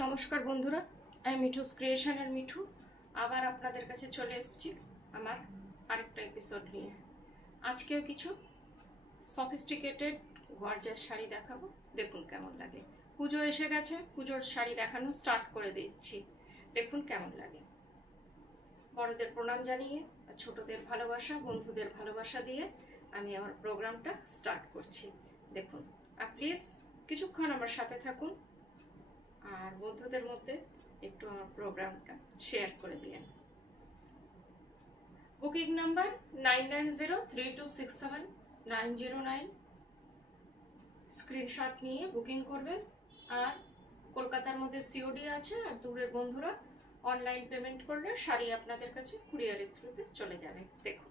নমস্কার বন্ধুরা, আমি মিঠুস ক্রিয়েশনের মিঠু আবার আপনাদের কাছে চলে এসেছি আমার আরেকটা এপিসোড নিয়ে। আজকেও কিছু সফিস্টিকেটেড গর্জাস শাড়ি দেখাবো, দেখুন কেমন লাগে। পুজো এসে গেছে, পুজোর শাড়ি দেখানো স্টার্ট করে দিচ্ছি, দেখুন কেমন লাগে। বড়দের প্রণাম জানিয়ে আর ছোটদের ভালোবাসা, বন্ধুদের ভালোবাসা দিয়ে আমি আমার প্রোগ্রামটা স্টার্ট করছি। দেখুন, আর প্লিজ কিছুক্ষণ আমার সাথে থাকুন আর বন্ধুদের মধ্যে একটু আমার প্রোগ্রামটা শেয়ার করে দিয়েন। Booking number 9903267909। স্ক্রিনশট নিয়ে বুকিং করবেন। আর কলকাতার মধ্যে সিওডি আছে, আর দূরের বন্ধুরা অনলাইন পেমেন্ট করলে শাড়ি আপনাদের কাছে কুরিয়ারের থ্রুতে চলে যাবে। দেখুন,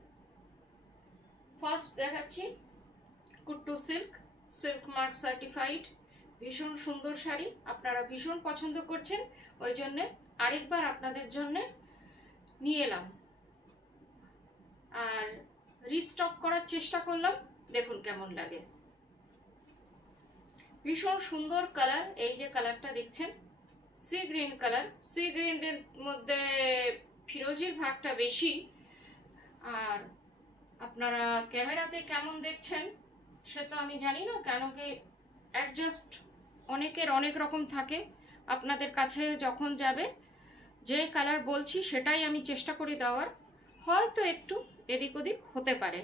ফার্স্ট দেখাচ্ছি কুট্টু সিল্ক, সিল্ক মার্ক সার্টিফাইড। ভীষণ সুন্দর শাড়ি, আপনারা ভীষণ পছন্দ করছেন, ওই জন্যে আরেকবার আপনাদের জন্য নিয়ে এলাম আর রিস্টক করার চেষ্টা করলাম। দেখুন কেমন লাগে, ভীষণ সুন্দর কালার। এই যে কালারটা দেখছেন সি গ্রিন কালার, সি গ্রিনের মধ্যে ফিরোজির ভাগটা বেশি। আর আপনারা ক্যামেরাতে কেমন দেখছেন সে তো আমি জানি না, কেন কি অ্যাডজাস্ট অনেকের অনেক রকম থাকে। আপনাদের কাছে যখন যাবে যে কালার বলছি সেটাই আমি চেষ্টা করি দেওয়ার, হয়তো একটু এদিক ওদিক হতে পারে।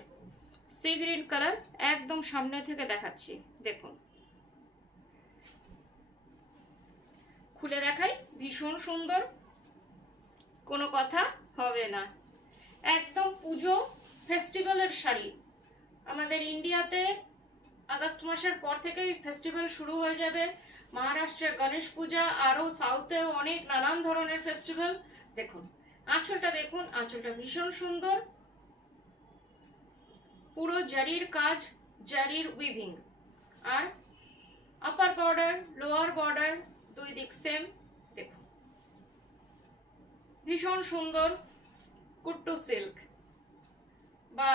সি গ্রিন কালার, একদম সামনে থেকে দেখাচ্ছি, দেখুন খুলে দেখাই। ভীষণ সুন্দর, কোনো কথা হবে না, একদম পুজো ফেস্টিভ্যালের শাড়ি। আমাদের ইন্ডিয়াতে আগস্ট মাসের পর থেকেই ফেস্টিভ্যাল শুরু হয়ে যাবে। মহারাষ্ট্রে গণেশ পূজা, আরও সাউথেও অনেক নানান ধরনের ফেস্টিভ্যাল। দেখুন আঁচলটা, দেখুন আঁচলটা ভীষণ সুন্দর, পুরো জারির কাজ, জারির উইভিং। আর আপার বর্ডার লোয়ার বর্ডার দুই দিক সেম। দেখুন ভীষণ সুন্দর কুট্টু সিল্ক বা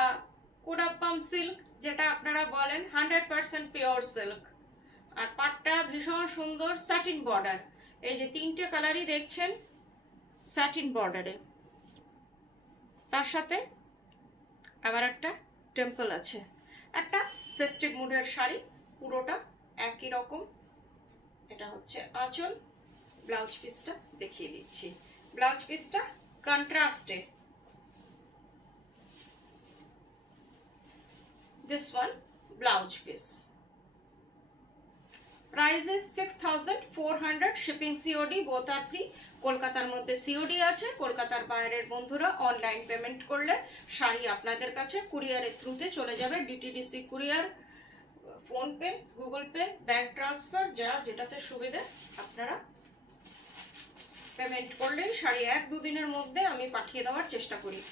কুডাপ্পাম সিল্ক যেটা আপনারা বলেন, 100% পিওর সিল্ক। আর পাটটা ভীষণ সুন্দর স্যাটিন বর্ডার। এই যে তিনটে কালারই দেখছেন স্যাটিন বর্ডারে, তার সাথে আবার একটা টেম্পল আছে। একটা ফেস্টিভ মুডের শাড়ি, পুরোটা একই রকম। এটা হচ্ছে আঁচল, ব্লাউজ পিসটা দেখিয়ে দিচ্ছি। ব্লাউজ পিসটা কন্ট্রাস্টে, this one blouse piece. Price is 6400, shipping COD, both are free. কলকাতার মধ্যে সিওডি আছে, কলকাতার বাইরের বন্ধুরা অনলাইন পেমেন্ট করলে শাড়ি আপনাদের কাছে কুরিয়ারের থ্রুতে চলে যাবে। DTDC courier, PhonePe, Google pay, bank transfer, যার যেটাতে সুবিধে আপনারা পেমেন্ট করলেই শাড়ি 1-2 দিনের মধ্যে আমি পাঠিয়ে দেওয়ার চেষ্টা করি।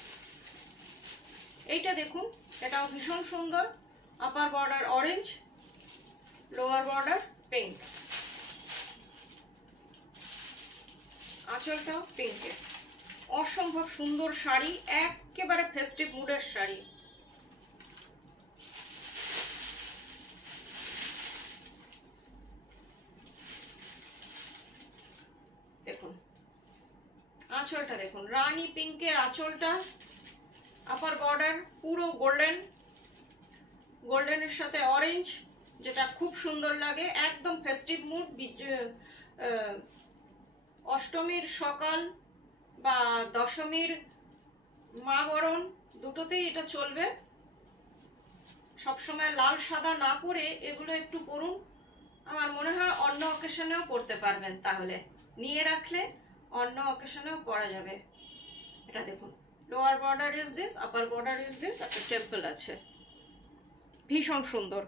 এইটা দেখুন, এটাও ভীষণ সুন্দর। Upper border orange, lower border pink, আঁচলটাও পিঙ্কের। অসম্ভব সুন্দর শাড়ি, একেবারে ফেস্টিভ মুডের শাড়ি। দেখুন আঁচলটা, দেখুন রানী পিঙ্কের আঁচলটা। আপার বর্ডার পুরো গোল্ডেন, গোল্ডেনের সাথে অরেঞ্জ, যেটা খুব সুন্দর লাগে, একদম ফেস্টিভ মুড। অষ্টমীর সকাল বা দশমীর মা বরণ দুটোতেই এটা চলবে। সবসময় লাল সাদা না পরে এগুলো একটু পরুন, আমার মনে হয় অন্য অকেশনেও পরতে পারবেন, তাহলে নিয়ে রাখলে অন্য অকেশনেও পরা যাবে। এটা দেখুন, lower border is this, upper border is this, একটা টেম্পল আছে, ভীষণ সুন্দর।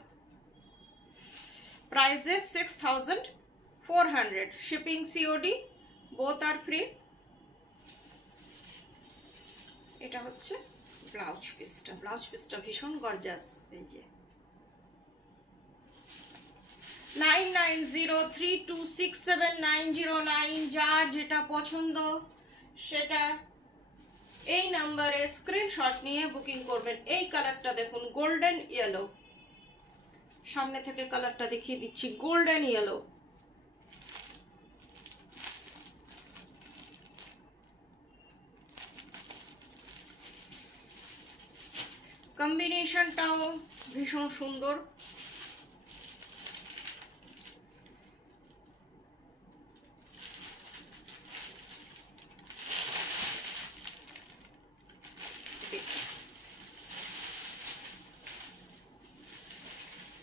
Price is 6400, shipping COD, both are free. এটা হচ্ছে ব্লাউজ পিসটা, ব্লাউজ পিসটা ভীষণ গর্জাস। এই যে 9903267909, যার যেটা পছন্দ সেটা এই নাম্বারে স্ক্রিনশট নিয়ে বুকিং করবেন। এই কালারটা দেখুন, গোল্ডেন ইয়েলো, সামনে থেকে কালারটা দেখিয়ে দিচ্ছি, গোল্ডেন ইয়েলো। কম্বিনেশনটাও ভীষণ সুন্দর।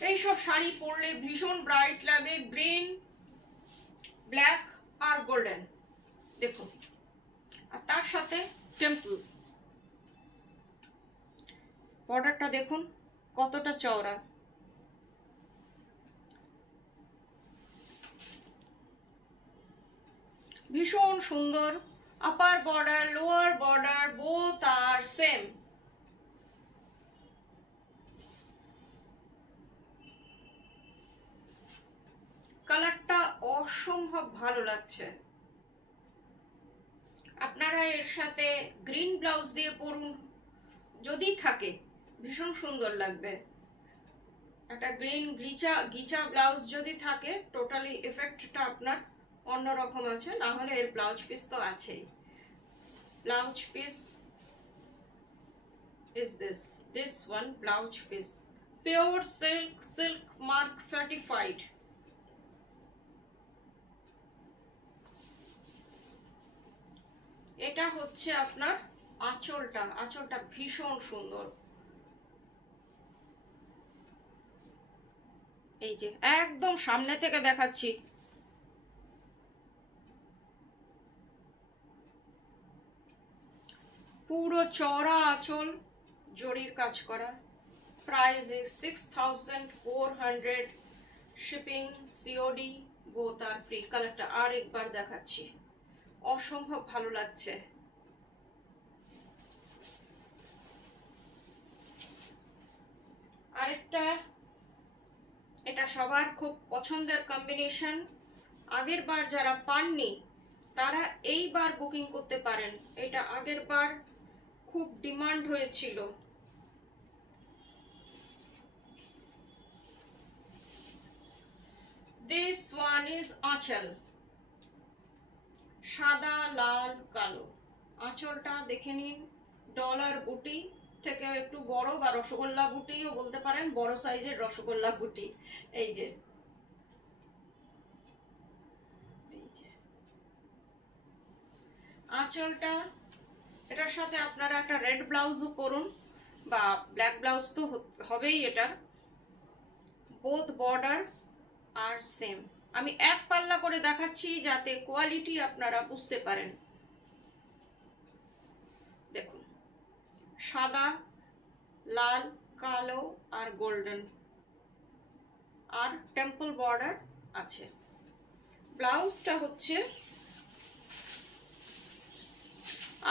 এইসব শাড়ি পরলে ভীষণ ব্রাইট লাগে, গ্রিন, ব্ল্যাক আর গোল্ডেন। দেখুন, আর তার সাথে টেম্পল বর্ডারটা দেখুন কতটা চওড়া। ভীষণ সুন্দর। Upper border, lower border both আর সেম। কালারটা অসম্ভব ভালো লাগছে। আপনারা এর সাথে গ্রিন ব্লাউজ দিয়ে পরুন, যদি থাকে ভীষণ সুন্দর লাগবে। একটা গ্রিন গিচা ব্লাউজ যদি থাকে, টোটালি এফেক্টটা আপনার অন্যরকম আছে। না হলে এর ব্লাউজ পিস তো আছেই। Blouse piece is this one blouse piece, pure silk mark certified। এটা হচ্ছে আপনার আঁচলটা ভীষণ সুন্দর। এই যে একদম সামনে থেকে দেখাচ্ছি, পুরো চওড়া আঁচল, জরির কাজ করা। Price is 6400, shipping COD both are free. কালারটা আর একবার দেখাচ্ছি, অসম্ভব ভালো লাগছে। আরেকটা, এটা সবার খুব পছন্দের কম্বিনেশন। আগের বার যারা পাননি তারা এইবার বুকিং করতে পারেন। এটা আগের বার খুব ডিমান্ড হয়েছিল। This one is আঁচল, সাদা লাল কালো। আঁচলটা দেখে নিন, ডলার বুটি থেকে একটু বড় বা রসগোল্লা বুটিও বলতে পারেন, বড় সাইজের রসগোল্লা বুটি। এই যে আঁচলটা, এটার সাথে আপনারা একটা রেড ব্লাউজও পরুন বা ব্ল্যাক ব্লাউজ তো হবেই। এটার বোথ বর্ডার আর সেম। আমি এক পাল্লা করে দেখাচ্ছি যাতে কোয়ালিটি আপনারা বুঝতে পারেন। দেখুন, সাদা লাল কালো আর গোল্ডেন, আর টেম্পল বর্ডার আছে। ব্লাউজটা হচ্ছে,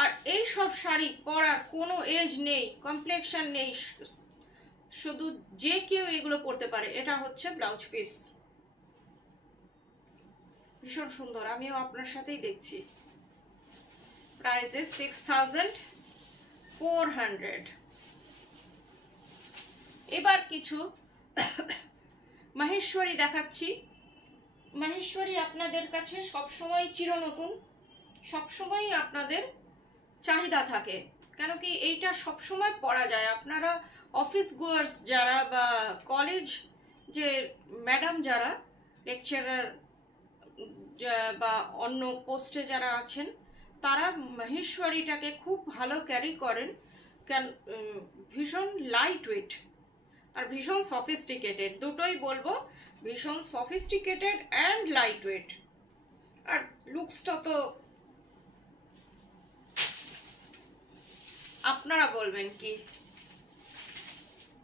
আর এই সব শাড়ি পরার কোনো এজ নেই, কমপ্লেকশন নেই, শুধু যে কেউ এগুলো পরতে পারে। এটা হচ্ছে ব্লাউজ পিস, ভীষণ সুন্দর। আমিও আপনার সাথেই দেখছি। Price is 6400। এবার কিছু মাহেশ্বরী দেখাচ্ছি। মাহেশ্বরী আপনাদের কাছে সবসময় চিরনতুন, সবসময় আপনাদের চাহিদা থাকে, কেন কি এইটা সবসময় পরা যায়। আপনারা অফিস গোয়ার্স যারা বা কলেজ যে ম্যাডাম যারা লেকচারার বা অন্য পোস্টে যারা আছেন, তারা মাহেশ্বরীটাকে খুব ভালো ক্যারি করেন। ভীষণ লাইট ওয়েট আর ভীষণ সফিস্টিকেটেড, দুটোই বলবো, ভীষণ সফিস্টিকেটেড অ্যান্ড লাইট ওয়েট। আর লুকসটা তো আপনারা বলবেন কি।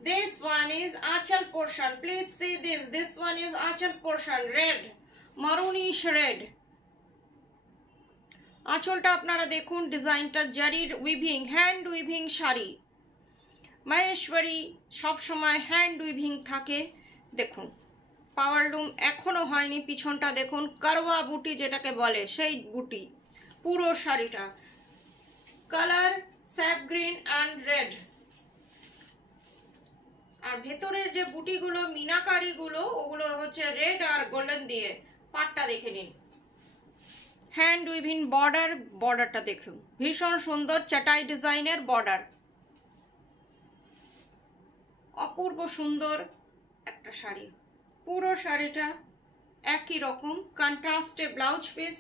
This one is আঁচল portion. Please see this. This one is আঁচল portion, red, maroonish red. আঁচলটা আপনারা দেখুন, ডিজাইনটা জারির weaving, hand weaving sari. Maheshwari সবসময় হ্যান্ড উইভিং থাকে। দেখুন, পাওয়ার লুম এখনো হয়নি। পিছনটা দেখুন, কারওয়া বুটি যেটাকে বলে, সেই বুটি পুরো শাড়িটা। Colour sap green and red. আর ভেতরের যে বুটিগুলো, মিনাকারিগুলো, ওগুলো হচ্ছে রেড আর গোল্ডেন দিয়ে। পাটটা দেখে নিন, হ্যান্ড উইভিং বর্ডার, বর্ডারটা দেখুন ভীষণ সুন্দর চাটাই ডিজাইনের বর্ডার। অপূর্ব সুন্দর একটা শাড়ি। পুরো শাড়িটা একই রকম কন্ট্রাস্টে blouse piece.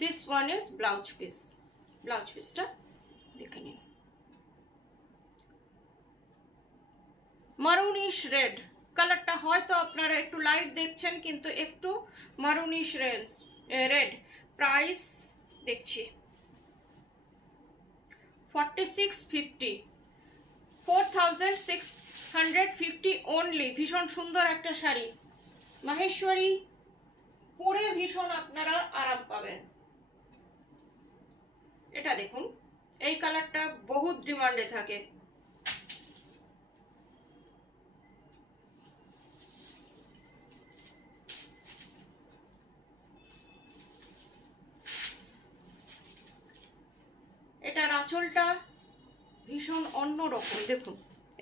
This one is blouse piece. Blouse পিসটা দেখে নিন। মারুনিশ রেড কালারটা হয়তো আপনারা একটু লাইট দেখছেন, কিন্তু একটু মারুনিশ রেড। প্রাইস দেখছি 4650, 4650 অনলি। ভীষণ সুন্দর একটা শাড়ি, মাহেশ্বরী পরে ভীষণ আপনারা আরাম পাবেন। এটা দেখুন, এই কালারটা বহুত ডিমান্ডে থাকে। এটার আঁচলটা ভীষণ অন্যরকম। দেখুন,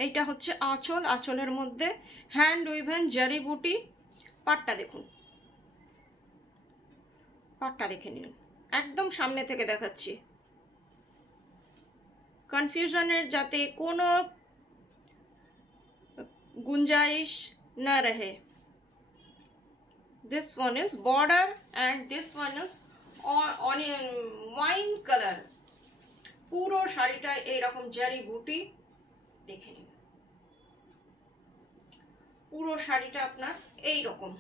এইটা হচ্ছে আঁচল, আঁচলের মধ্যে হ্যান্ড উইভেন জারি বুটি। পাটটা দেখুন, পাটটা দেখে নিন, একদম সামনে থেকে দেখাচ্ছি, কনফিউশনের যাতে কোনো গুঞ্জাইশ না রহে। This one is border and this one is onion wine color। পুরো শাড়িটা এইরকম জারি বুটি, দেখে নিন। পুরো শাড়িটা আপনার এই রকম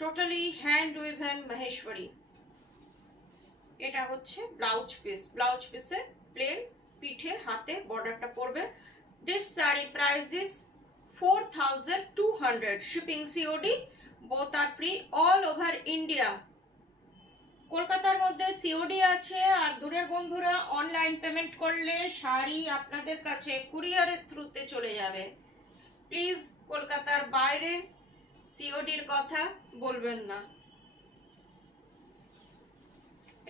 টোটালি হ্যান্ড উইভেন মাহেশ্বরী। এটা হচ্ছে ব্লাউজ পিস। ব্লাউজ পিসে প্লেন, পিঠে হাতে বর্ডারটা পড়বে। This sari price is 4200। Shipping COD both are free all over India. কলকাতার মধ্যে সিওডি আছে, আর দূরের বন্ধুরা অনলাইন পেমেন্ট করলে শাড়ি আপনাদের কাছে কুরিয়ারের থ্রুতে চলে যাবে। প্লিজ কলকাতার বাইরে সিওডির কথা বলবেন না।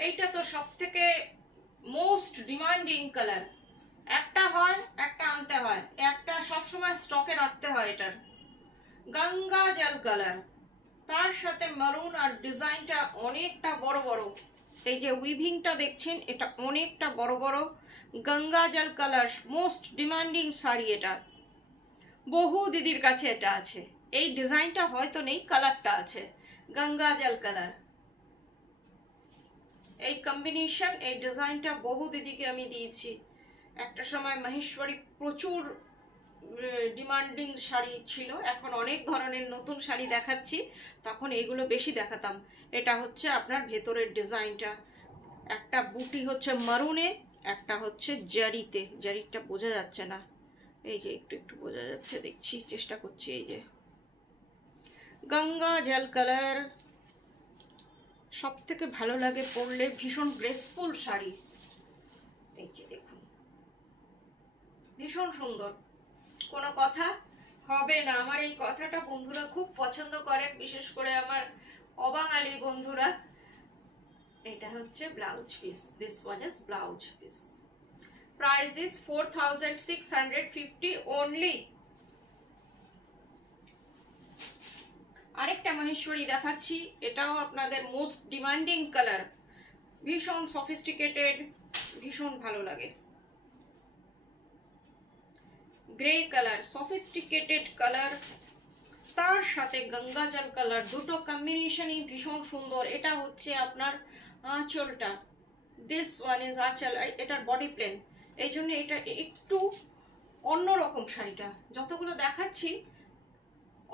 এইটা তো সব থেকে মোস্ট ডিমান্ডিং কালার। একটা হয়, একটা আনতে হয়, একটা সবসময় স্টকে রাখতে হয়। এটার গঙ্গা জল কালার, তার সাথে মারুন, আর ডিজাইনটা অনেকটা বড় বড়। এই যে উইভিংটা দেখছেন, এটা অনেকটা বড় বড়। গঙ্গা জল কালার মোস্ট ডিমান্ডিং শাড়ি। এটা বহু দিদির কাছে এটা আছে। এই ডিজাইনটা হয়তো নেই, কালারটা আছে গঙ্গা জল কালার। এই কম্বিনেশন, এই ডিজাইনটা বহু দিদিকে আমি দিয়েছি। একটা সময় মাহেশ্বরী প্রচুর ডিমান্ডিং শাড়ি ছিল, এখন অনেক ধরনের নতুন শাড়ি দেখাচ্ছি, তখন এইগুলো বেশি দেখাতাম। এটা হচ্ছে আপনার ভেতরের ডিজাইনটা, একটা বুটি হচ্ছে মারুনে, একটা হচ্ছে জারিতে। জারিটা বোঝা যাচ্ছে না, এই যে একটু একটু বোঝা যাচ্ছে, দেখছি, চেষ্টা করছি। এই যে গঙ্গা জল কালার সব থেকে ভালো লাগে পরলে, ভীষণ গ্রেসফুল শাড়ি। এই যে দেখুন, ভীষণ সুন্দর, কোনো কথা হবে না। আমার এই কথাটা বন্ধুরা খুব পছন্দ করেন, বিশেষ করে আমার অবাঙালি বন্ধুরা। এটা হচ্ছে blouse piece. This one is blouse piece. Price is 4650 only. আরেকটা মাহেশ্বরী দেখাচ্ছি, এটাও আপনাদের মোস্ট ডিমান্ডিং কালার, ভীষণ সফিস্টিকেটেড, ভীষণ ভালো লাগে। গ্রে কালার, সফিস্টিকেটেড কালার, তার সাথে গঙ্গা জল কালার, দুটো কম্বিনেশনই ভীষণ সুন্দর। এটা হচ্ছে আপনার আঁচলটা। দিস ওয়ান ইজ আঁচল। এটার বডি প্লেন, এই জন্য এটা একটু অন্যরকম। শাড়িটা যতগুলো দেখাচ্ছি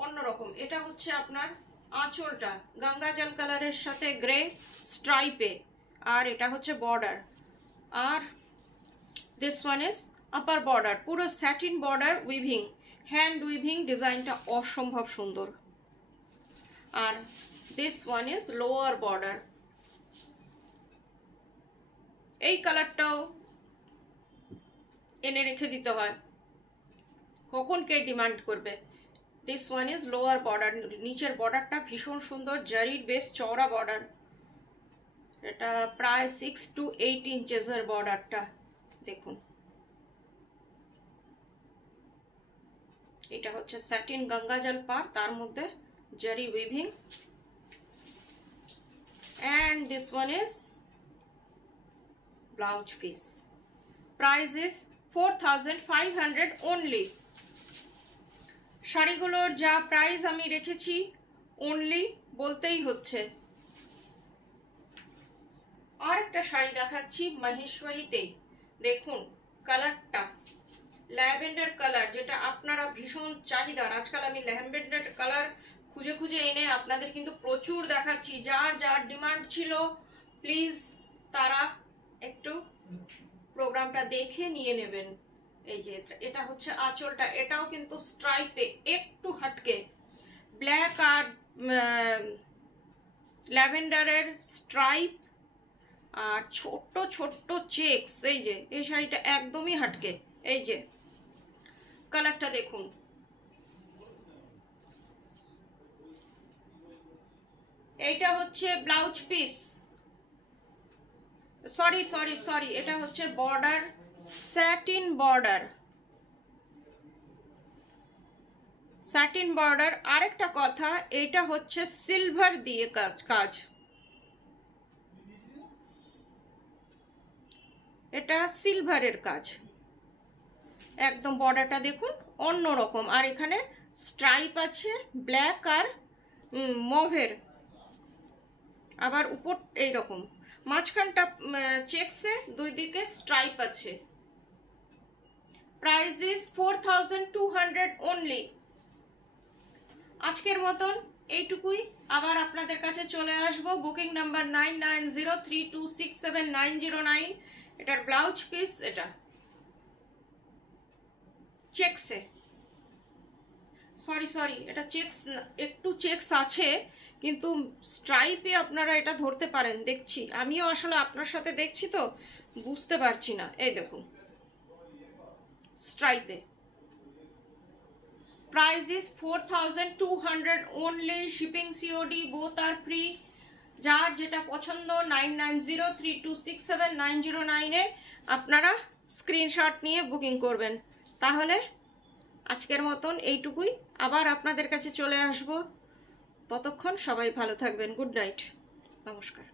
অন্যরকম। এটা হচ্ছে আপনার আঁচলটা গঙ্গা জল কালারের সাথে গ্রে স্ট্রাইপে, আর এটা হচ্ছে বর্ডার। আর this one is upper border, পুরো satin border weaving, hand weaving. ডিজাইনটা অসম্ভব সুন্দর। আর this one is lower border. এই কালারটাও এনে রেখে দিতে হয়, কখন কে ডিমান্ড করবে। This one is lower border. নিচের বর্ডারটা ভীষণ সুন্দর, জারির বেশ চওড়া বর্ডার। এটা প্রায় 6 to 8 ইঞ্চেসের বর্ডারটা দেখুন। এটা হচ্ছে স্যাটিন গঙ্গা জল পার, তার মধ্যে zari weaving. and this one is blouse piece। Price is 4500 only. শাড়িগুলোর যা প্রাইস আমি রেখেছি অনলি বলতেই হচ্ছে। আর একটা শাড়ি দেখাচ্ছি মহেশ্বরীতে, দেখুন কালারটা ল্যাভেন্ডার কালার, যেটা আপনারা ভীষণ চাহিদার। আজকাল আমি ল্যাভেন্ডার কালার খুঁজে খুঁজে এনে আপনাদের কিন্তু প্রচুর দেখাচ্ছি। যার যার ডিমান্ড ছিল প্লিজ তারা একটু প্রোগ্রামটা দেখে নিয়ে নেবেন। এই যে এটা হচ্ছে আঁচলটা, এটাও কিন্তু স্ট্রাইপে একটু হাটকে, ব্ল্যাক আর ল্যাভেন্ডারের স্ট্রাইপ আর ছোট্ট ছোট্ট চেকস। এই যে এই শাড়িটা একদমই হাটকে। এই যে কালারটা দেখুন, এইটা হচ্ছে blouse piece, sorry sorry sorry, এটা হচ্ছে border, satin border, satin border. আরেকটা কথা, এটা হচ্ছে সিলভার দিয়ে কাজ, এটা সিলভারের কাজ, একদম বর্ডারটা দেখুন অন্যরকম। আর এখানে স্ট্রাইপ আছে ব্ল্যাক আর মভের, আবার উপর এইরকম, মাঝখানটা চেকসে, দুই দিকে স্ট্রাইপ আছে। Price is 4200 only. আজকের মতন এইটুকুই, আবার আপনাদের কাছে চলে আসবো। Booking number 9903267909। এটার ব্লাউজ পিস, এটা চেকসে, সরি সরি, এটা চেকস, একটু চেকস আছে কিন্তু স্ট্রাইপে আপনারা এটা ধরতে পারেন। দেখছি, আমিও আসলে আপনার সাথে দেখছি তো বুঝতে পারছি না। এই দেখুন স্ট্রাইপে। Price is 4200 only. Shipping COD both are free. যার যেটা পছন্দ 9903267909-এ আপনারা স্ক্রিনশট নিয়ে বুকিং করবেন। তাহলে আজকের মতন এইটুকুই, আবার আপনাদের কাছে চলে আসব। ততক্ষণ সবাই ভালো থাকবেন। গুড নাইট, নমস্কার।